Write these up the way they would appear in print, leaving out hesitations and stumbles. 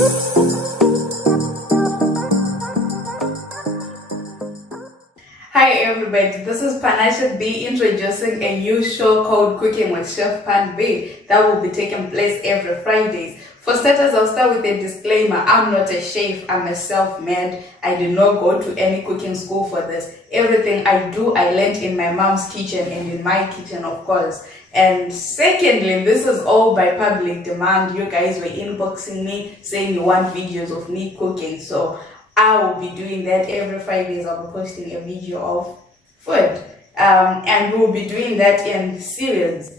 Hi everybody, this is Panasha B introducing a new show called Cooking with Chef Pan B that will be taking place every Fridays. For starters, I'll start with a disclaimer. I'm not a chef, I'm a self-made. I did not go to any cooking school for this. Everything I do, I learned in my mom's kitchen and in my kitchen, of course. And secondly, this is all by public demand. You guys were inboxing me saying you want videos of me cooking. So I will be doing that every Fridays. I'll be posting a video of food. And we'll be doing that in series.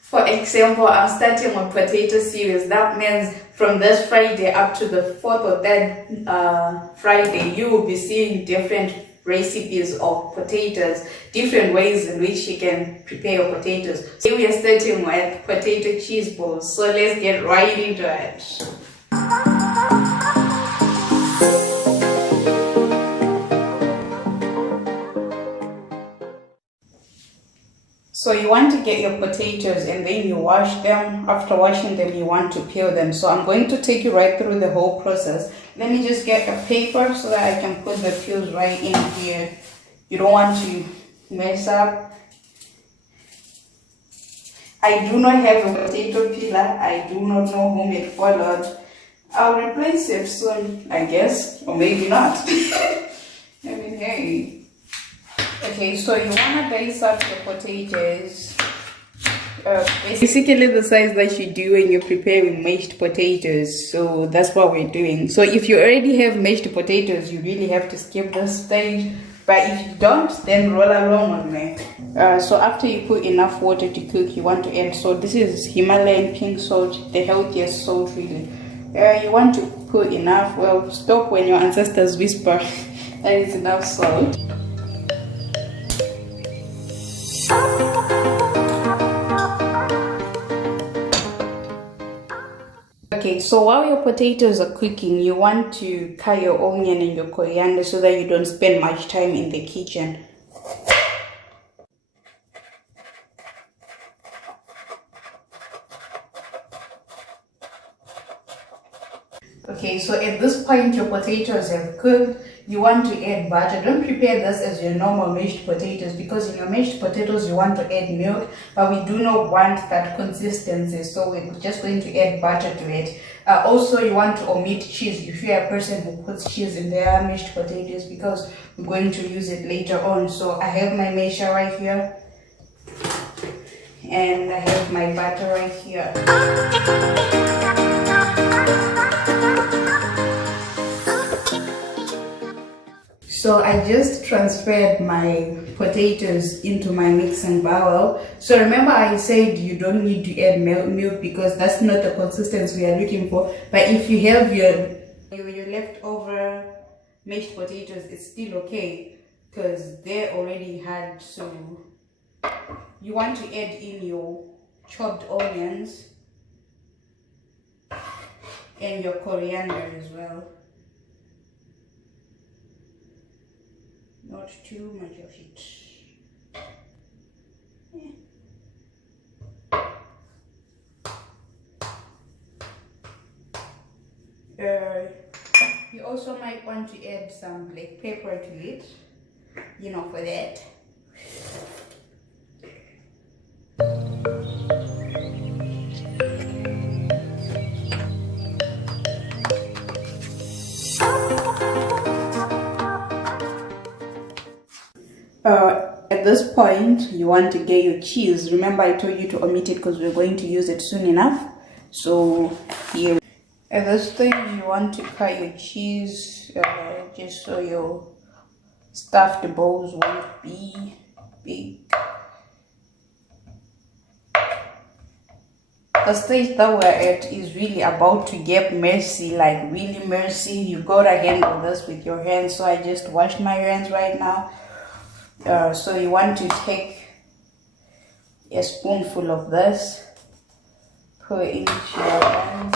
For example, I'm starting with potato series. That means from this Friday up to the 4th or 3rd Friday, you will be seeing different recipes of potatoes, different ways in which you can prepare your potatoes. So we are starting with potato cheese balls. So let's get right into it. So you want to get your potatoes and then you wash them. After washing them, you want to peel them. So I'm going to take you right through the whole process. Let me just get a paper so that I can put the peels right in here. You don't want to mess up. I do not have a potato peeler. I do not know whom it followed. I'll replace it soon, I guess, or maybe not. I mean, hey. Okay, so you want to dice up the potatoes. Basically the size that you do when you're preparing mashed potatoes. So that's what we're doing. So if you already have mashed potatoes, you really have to skip this stage. But if you don't, then roll along with me. So after you put enough water to cook, you want to add salt. This is Himalayan pink salt, the healthiest salt really. You want to put enough. Well, stop when your ancestors whisper. That is enough salt. Okay, so while your potatoes are cooking, you want to cut your onion and your coriander so that you don't spend much time in the kitchen. Okay, so at this point your potatoes have cooked. You want to add butter. Don't prepare this as your normal mashed potatoes, because in your mashed potatoes you want to add milk, but we do not want that consistency, so we're just going to add butter to it. Also, you want to omit cheese if you're a person who puts cheese in their mashed potatoes, because we're going to use it later on. So I have my masher right here and I have my butter right here. So I just transferred my potatoes into my mixing bowl. So remember I said you don't need to add milk because that's not the consistency we are looking for. But if you have your leftover mashed potatoes, it's still okay because they're already hard. So you want to add in your chopped onions and your coriander as well. Not too much of it. You also might want to add some black pepper to it, you know, for that. At this point, you want to get your cheese. Remember I told you to omit it because we're going to use it soon enough. So here, at this stage, you want to cut your cheese just so your stuffed balls won't be big. The stage that we're at is really about to get messy, like really messy. You gotta handle this with your hands. So I just washed my hands right now. So you want to take a spoonful of this, put into your hands,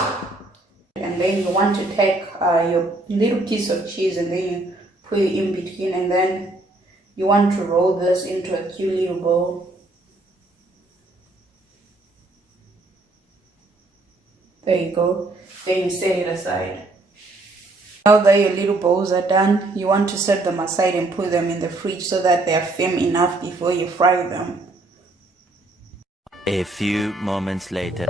and then you want to take your little piece of cheese and then you put it in between, and then you want to roll this into a cute little bowl. There you go. Then you set it aside. Now that your little balls are done, you want to set them aside and put them in the fridge so that they are firm enough before you fry them. A few moments later.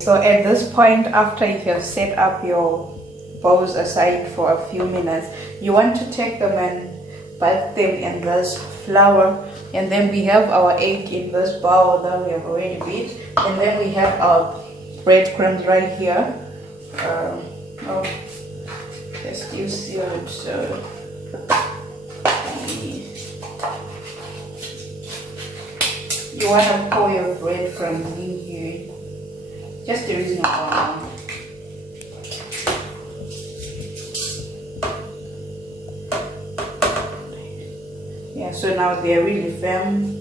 So at this point, after you have set up your balls aside for a few minutes, you want to take them and bat them in this flour. And then we have our egg in this bowl that we have already beat. And then we have our breadcrumbs right here. Let's still seal it. So you want to pour your breadcrumbs in here, just a reasonable amount. Yeah, so now they're really firm.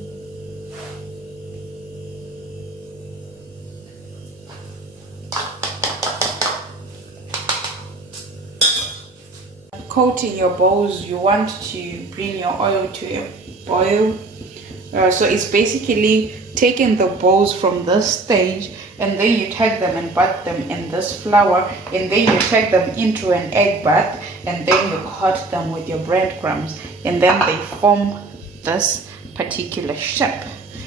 Coating your bowls, you want to bring your oil to a boil. So it's basically taking the bowls from this stage, and then you take them and bat them in this flour, and then you take them into an egg bath, and then you coat them with your breadcrumbs, and then they form this particular shape.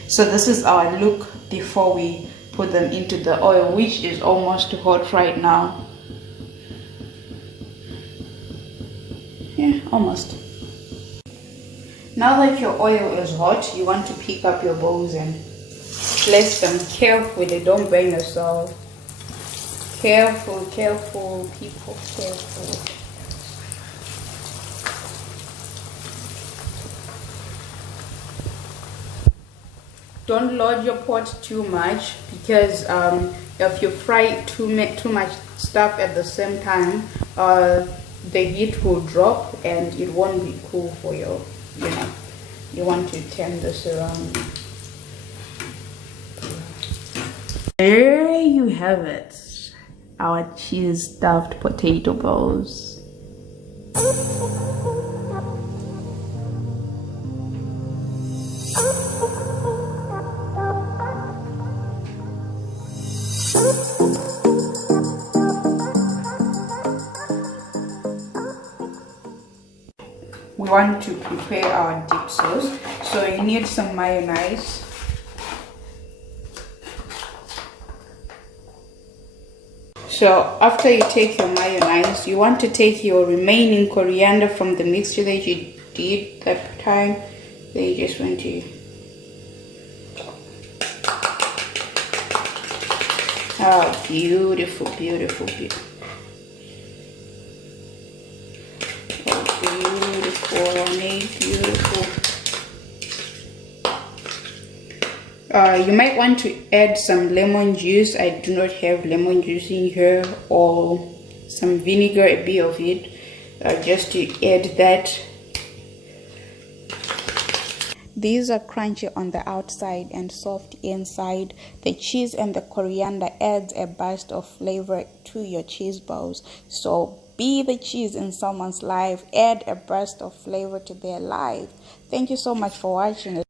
So this is our look before we put them into the oil, which is almost hot right now. Yeah, almost. Now that your oil is hot, you want to pick up your bowls and place them carefully. Don't burn yourself. Careful, careful, people, careful. Don't load your pot too much, because if you fry too much stuff at the same time, the heat will drop and it won't be cool for you. You want to turn this around. There you have it, our cheese stuffed potato balls. We want to prepare our dip sauce, so you need some mayonnaise. So after you take your mayonnaise, you want to take your remaining coriander from the mixture that you did that time. Then you just want to beautiful, beautiful, beautiful. Beautiful. You might want to add some lemon juice. I do not have lemon juice in here, or some vinegar, a bit of it, just to add that. These are crunchy on the outside and soft inside. The cheese and the coriander adds a burst of flavor to your cheese balls. So be the cheese in someone's life, add a burst of flavor to their life. Thank you so much for watching.